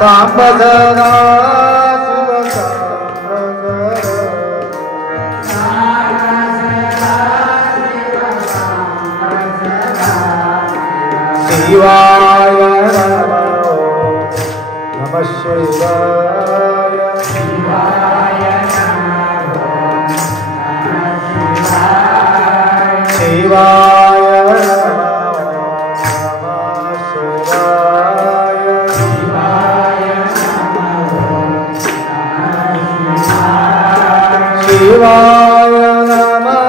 ಸಾಂಬಧನ ಶಿವಾಯ ನಮಃ ಶಿವಾಯ ಶಿವಾಯ ಶಿವಾಯ ನಮಃ ಶಿವಾಯ ನಮಃ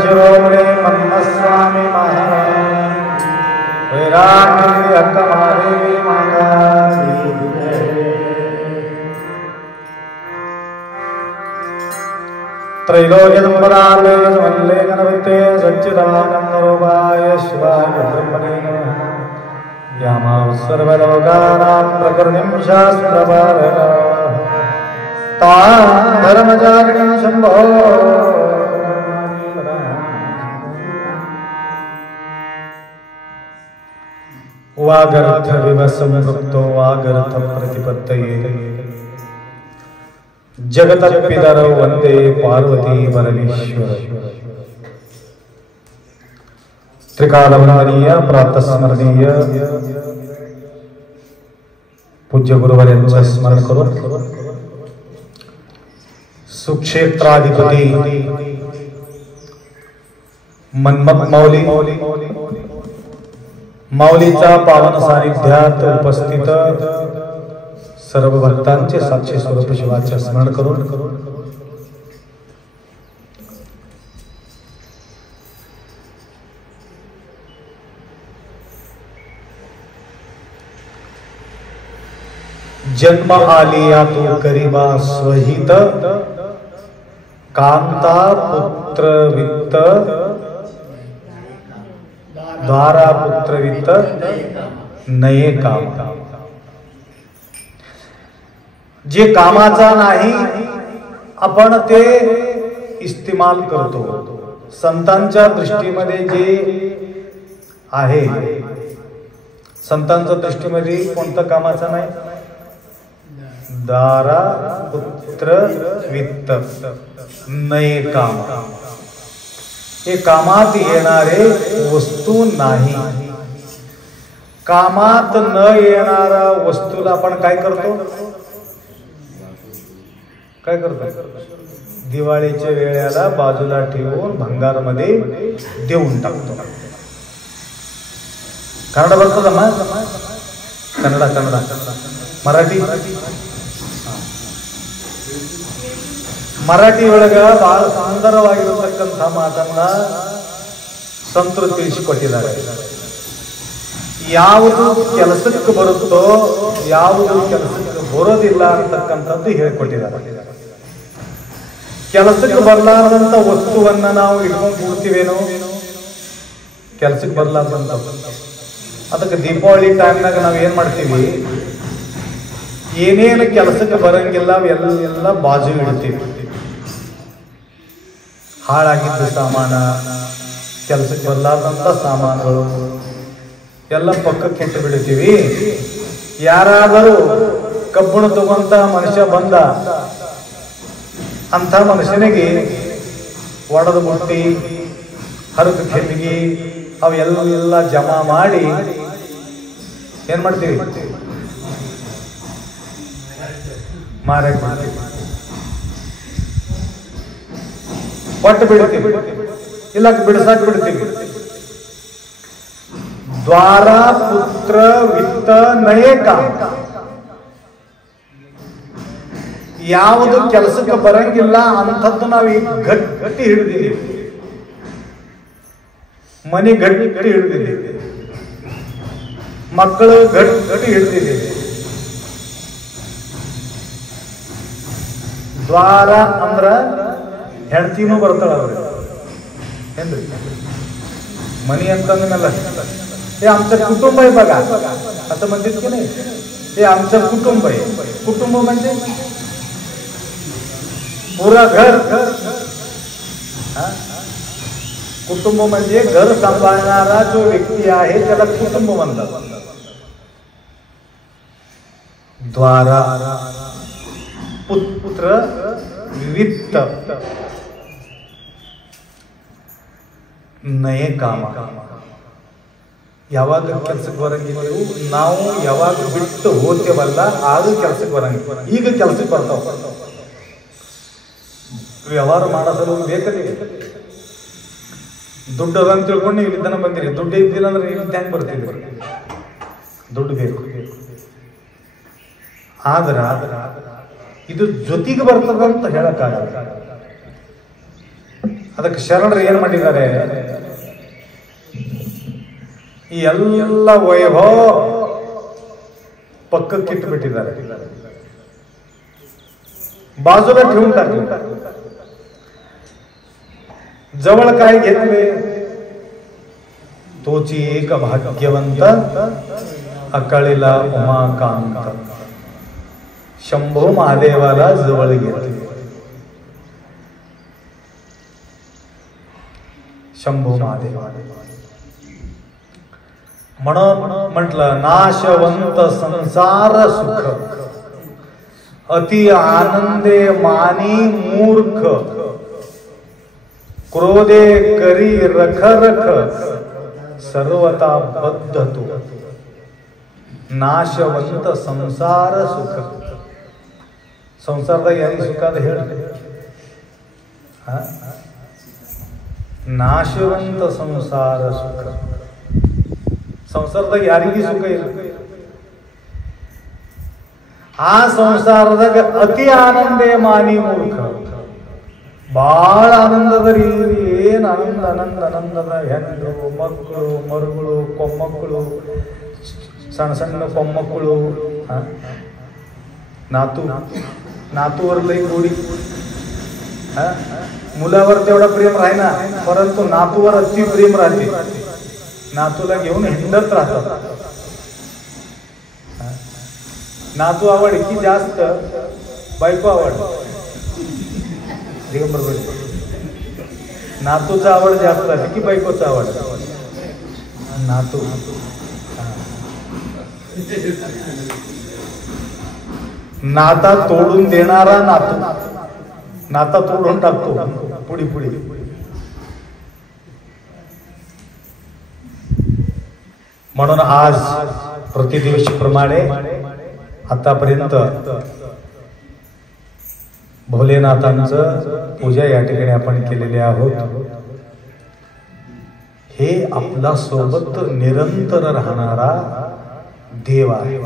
शिरोमणे मन्मस्वामी महाराज वैराग्य अक्कमादेवी माता त्रैलोक्यसम्पदार्वेकमल्ले गणपते सच्चिदानन्दरूपाय शिवाय ब्रह्मणे नमः यामां सर्वलोकानां प्रकृतिं शास्त्रपालना तां धर्मचारिणीं शम्भो वागर्थ विवसंपृक्तो वागर्थ प्रतिपत्तये जगतपितरौ वंदे पार्वती परमेश्वर त्रिकालवंदनीय प्रातस्मरणीय पूज्य गुरुवर्यांचं स्मरण करून सुक्षेत्राधिपती मन्मथ माऊली माऊलीच्या पावन सानिध्यात उपस्थित सर्व भक्तांचे साक्षी स्वरूप शिवाचे स्मरण करून जन्म आलिया तो करीबा स्वहित कांता पुत्र वित्त द्वारा पुत्र वित्त नये काम जे कामाचा नाही आपण ते इस्तेमाल करतो संतांच्या दृष्टीमध्ये जे आहे संतांच्या दृष्टीमध्ये कोणतं कामाचं नाही दारा पुत्र वित्त नये काम हे कामात येणारे वस्तू नाही कामात न येणारा वस्तूला आपण काय करतो दिवाळीच्या वेळेला बाजूला ठेवून भंगारमध्ये देऊन टाकतो कन्नड बರ್ತದಮ್ಮ कन्नಡ मराठी मराठी ಒಳಗ ಬಹಳ ಸುಂದರವಾಗಿರತಕ್ಕಂತ ಮಾತನ್ನ ಸಂತರು ತಿಳಿಸಿಕೊಟ್ಟಿದ್ದಾರೆ ಯಾವುದು ಕೆಲಸಕ್ಕೆ ಬರುತ್ತೋ ಯಾವುದು ಕೆಲಸಕ್ಕೆ ಬರೋದಿಲ್ಲ ಅಂತಕ್ಕಂಥದ್ದು ಹೇಳಿಕೊಟ್ಟಿದ್ದಾರೆ. ಕೆಲಸಕ್ಕೆ ಬರಲಾರದಂತ ವಸ್ತುವನ್ನ ನಾವು ಇಟ್ಕೊಂಡು ಕೂಡ್ತೀವೇನೋ, ಕೆಲಸಕ್ಕೆ ಬರಲಾರ್ದಂತ. ಅದಕ್ಕೆ ದೀಪಾವಳಿ ಟೈಮ್ನಾಗ ನಾವು ಏನ್ ಮಾಡ್ತೀವಿ, ಏನೇನು ಕೆಲಸಕ್ಕೆ ಬರಂಗಿಲ್ಲ ಎಲ್ಲ ಬಾಜು ಇಡ್ತೀವಿ. ಹಾಳಾಗಿದ್ದ ಸಾಮಾನ, ಕೆಲಸಕ್ಕೆ ಬರಲಾರ್ದಂತ ಸಾಮಾನುಗಳು ಎಲ್ಲ ಪಕ್ಕಕ್ಕೆ ಇಟ್ಟು ಬಿಡ್ತೀವಿ. ಯಾರಾದರೂ ಕಬ್ಬಣ ತಗೊಂತ ಮನುಷ್ಯ ಬಂದ, ಅಂಥ ಮನುಷ್ಯನಿಗೆ ಒಡೆದು ಮುಟ್ಟಿ ಹರಿದು ಕೆಟ್ಟಿಗೆ ಅವೆಲ್ಲ ಜಮಾ ಮಾಡಿ ಏನ್ ಮಾಡ್ತೀವಿ, ಮಾರಾಟ ಮಾಡ್ತೀವಿ, ಕೊಟ್ಟು ಬಿಡ್ತೀವಿ, ಇಲ್ಲ ಬಿಡಿಸಾಕ್ ಬಿಡ್ತೀವಿ. ದ್ವಾರ ಪುತ್ರ ವಿತ್ತ ನಯೇಕ, ಯಾವುದು ಕೆಲಸಕ್ಕೆ ಬರಂಗಿಲ್ಲ ಅಂಥದ್ದು ನಾವು ಈಗ ಗಟ್ಟಿ ಹಿಡಿದಿದ್ದೀವಿ, ಮನೆ ಗಟ್ಟಿ ಹಿಡಿದಿದ್ದೀವಿ, ಮಕ್ಕಳು ಗಟ್ಟಿ ಹಿಡಿದಿದ್ದೀವಿ. ದ್ವಾರ ಅಂದ್ರ ಹೆಂಡತಿನೂ ಬರ್ತಾಳ ಅವ್ರಿಗೆ, ಏನ್ರಿ मनी अंतंदमेला हे आमचं कुटुंब आहे बघा असं म्हणतात की नाही. हे आमचं कुटुंब आहे. कुटुंब म्हणजे पुरा घर. कुटुंब म्हणजे घर सांभाळणारा जो व्यक्ती आहे त्याला कुटुंब म्हणतात. द्वारा पुत्र वित्त ನಯ ಕಾಮ. ಯಾವಾಗ ಕೆಲ್ಸಕ್ಕೆ ಬರಂಗಿಲ್ಲ ನಾವು, ಯಾವಾಗ ಬಿಟ್ಟು ಹೋಗ್ತೇವಲ್ಲ ಅದು ಕೆಲ್ಸಕ್ಕೆ ಬರಂಗಿಲ್ಲ. ಈಗ ಕೆಲ್ಸಕ್ಕೆ ಬರ್ತಾವ. ವ್ಯವಹಾರ ಮಾಡೋದು ಬೇಕಲ್ಲಿ. ದುಡ್ಡು ಅದಂತ ತಿಳ್ಕೊಂಡು ನೀವು ಇದ್ದನ ಬಂದಿರಿ. ದುಡ್ಡು ಇದ್ದಿಲ್ಲ ಅಂದ್ರೆ ನೀವು ಹೆಂಗೆ ಬರ್ತಿದ್ರಿ? ದುಡ್ಡು ಬೇಕು. ಆದ್ರ ಇದು ಜೊತೆಗೆ ಬರ್ತದಂತ ಹೇಳಕ್ಕಾಗಲ್ಲ. ಅದಕ್ಕೆ ಶರಣರು ಏನ್ ಮಾಡಿದ್ದಾರೆ, ಈ ಎಲ್ಲ ವೈಭವ ಪಕ್ಕಕ್ಕಿಟ್ಟು ಬಿಟ್ಟಿದ್ದಾರೆ. बाजूला ठेवून टाकले. जवळ काय घेतले, तोची एक भाग्यवंत अकाळीला उमाकांत. शंभो महादेवाला जवळ घेतले. शंभो महादेव म्हणून म्हटलं, नाशवंत संसार सुख अति आनंदे मानी मूर्ख. क्रोधे करी रख रख सर्वता बद्ध तू. नाशवंत संसार सुख. संसाರದ ಯಾರಿಗೆ ಸುಖ ಅದ ಹೇಳಿ? ನಾಶವಂತ ಸಂಸಾರ ಸುಖ. ಸಂಸಾರದಾಗ ಯಾರಿಗೂ ಸುಖ ಇಲ್ಲ. ಆ ಸಂಸಾರದಾಗ ಅತಿ ಆನಂದೇ ಮಾನಿ ಮೂರ್ಖ. ಬಹಳ ಆನಂದದ ರೀ. ಏನ್ ಆನಂದ ಆನಂದ ಆನಂದದ. ಹೆಣ್ಣು ಮಕ್ಕಳು ಮರುಗಳು ಕೊಮ್ಮಕ್ಕಳು, ಸಣ್ಣ सण ಕೊಮ್ಮಕ್ಕಳು, नातू नातूवर लई गोडी. मुलावर तेवढा प्रेम राही ना, परंतु नातूवर अति प्रेम राहते. नातूला घेऊन हिंडत राहतात. नातू आवड की जास्त बायको आवड? बरोबर. नातूचा आवड जास्त आहे की बायकोचा आवड? नातू. नाता तोडून देणारा नातू नाता तोडून टाकतो पुढे पुढे. म्हणून आज प्रतिदिवशीप्रमाणे आतापर्यंत भोलेनाथांचं पूजा या ठिकाणी आपण केलेली आहोत. हे आपला सोबत निरंतर राहणारा देव आहे.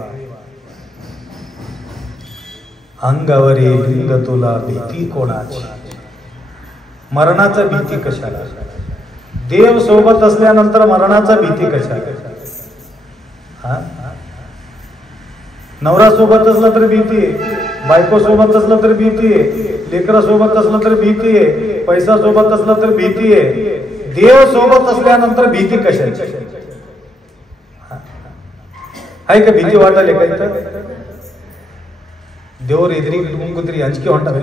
अंगावरी लिंग तुला भीती कोणाची? मरणाचा भीती कशाला? देव सोबत असल्यानंतर मरणाचा भीती कशाला? हा, नवरा सोबत असला तर भीती, बायको सोबत असलं तर भीती, लेकरा सोबत असलं तर भीती, पैसा सोबत असला तर भीती, देव सोबत असल्यानंतर भीती कशाची आहे का? भीती वाटायला काही तर ದೇವ್ರ ಎದುರಿಗೆ ಕುಂಕುತ್ರಿ ಅಂಜಿಕೆ ಹೊಂಟವೆ,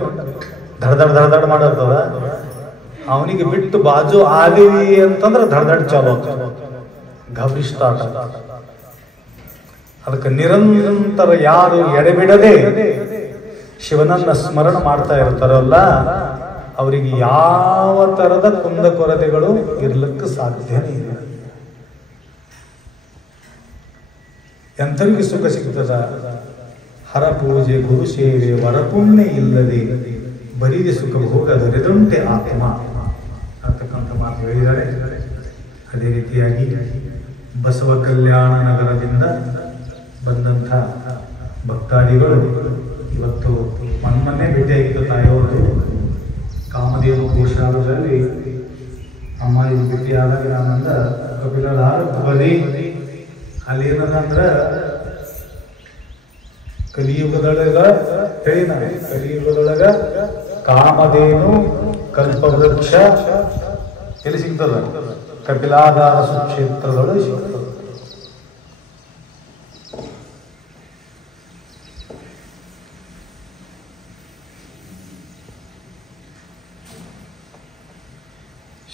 ಧಡಧಡ್ ಧಡಧಡ್ ಮಾಡಿರ್ತದ. ಅವನಿಗೆ ಬಿಟ್ಟು ಬಾಜು ಆದೇವಿ ಅಂತಂದ್ರೆ ಧಡಧಡ್ ಚಾಲು ಗಾಬರಿ ಸ್ಟಾರ್ಟ್. ಅದಕ್ಕೆ ನಿರಂತರ ಯಾರು ಎಡೆಬಿಡದೆ ಶಿವನನ್ನ ಸ್ಮರಣ ಮಾಡ್ತಾ ಇರ್ತಾರಲ್ಲ ಅವರಿಗೆ ಯಾವ ತರದ ಕುಂದ ಕೊರತೆಗಳು ಇರ್ಲಿಕ್ಕೆ ಸಾಧ್ಯನೇ ಇಲ್ಲ. ಎಂತರಿಗೆ ಸುಖ ಸಿಗ್ತದ? ಹರ ಪೂಜೆ ಗುರು ಸೇವೆ ವರಪುಣ್ಯ ಇಲ್ಲದೆ ಬರೀದೆ ಸುಖ ಭೋಗದರೆದುಂಟೆ ಆತ್ಮ ಅಂತಕ್ಕಂಥ ಮಾತು ಹೇಳಿದ್ದಾರೆ. ಅದೇ ರೀತಿಯಾಗಿ ಬಸವ ಕಲ್ಯಾಣ ನಗರದಿಂದ ಬಂದಂಥ ಭಕ್ತಾದಿಗಳು ಇವತ್ತು ಮೊನ್ನೆ ಭೇಟಿಯಾಗಿದ್ದ ತಾಯಿಯವರು ಕಾಮದೇವ ಗೋಶಾಲದಲ್ಲಿ ಅಮ್ಮ ಇದು ಭೇಟಿಯಾದಾಗ ನಾನಂದ ಕಪಿಲಧಾರ ಬರೀ ಅಲ್ಲಿ ಏನಂದ್ರೆ ಕಲಿಯುಗದೊಳಗ ಹೇಳಿನ ಕಲಿಯುಗದೊಳಗ ಕಾಮಧೇನು ಕಲ್ಪವೃಕ್ಷ ಎಲ್ಲಿ ಸಿಗ್ತದ? ಕಪಿಲಾಧಾರ ಸುಕ್ಷೇತ್ರದೊಳಗೆ ಸಿಗ್ತದ.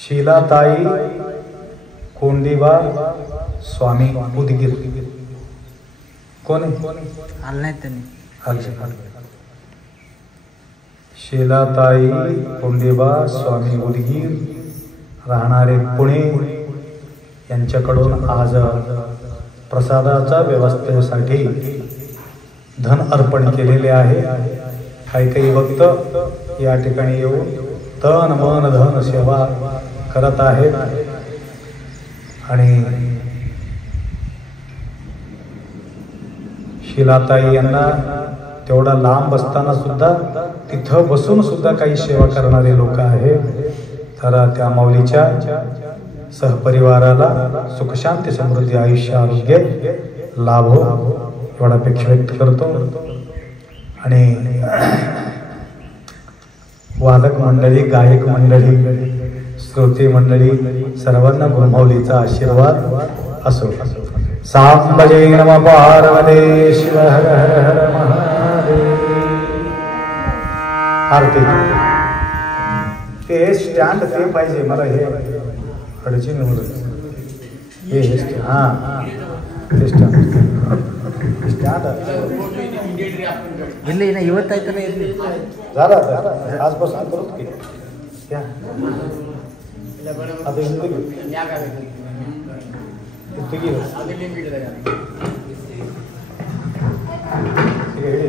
ಶೀಲಾತಾಯಿ कोंडीबा स्वामी उदगीर कोण शीलाताई कोंडीबा स्वामी उदगीर राहणारे पुणे यांच्याकडून आज प्रसादाच्या व्यवस्थेसाठी धन अर्पण केलेले आहे. काही काही भक्त या ठिकाणी येऊन तन मन धन सेवा करत आहेत आणि शीलाताई यांना तेवढा लांब असताना सुद्धा तिथं बसून सुद्धा काही सेवा करणारे लोक आहेत. तर त्या माऊलीच्या सहपरिवाराला सुख शांती समृद्धी आयुष्य आरोग्य लाभो एवढा अपेक्षा व्यक्त करतो. आणि वादक मंडळी, गायक मंडळी, श्रोते मंडळी सर्वांना गुरुमाऊलीचा आशीर्वाद असो. सांबजे नमः पार्वते शिव हर हर हर महादेव. आरती ते स्टँड ते पाहिजे मला, हे अडचण हे हा ते स्टँड ಇಲ್ಲಿ ಇವತ್ತಾಯ್ತಲ್ಲ ಇರಲಿ झाला आजपासून करूच की क्या ಅದು ಹಿಂದಿಗೆ ಹೇಳಿ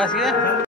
बस घे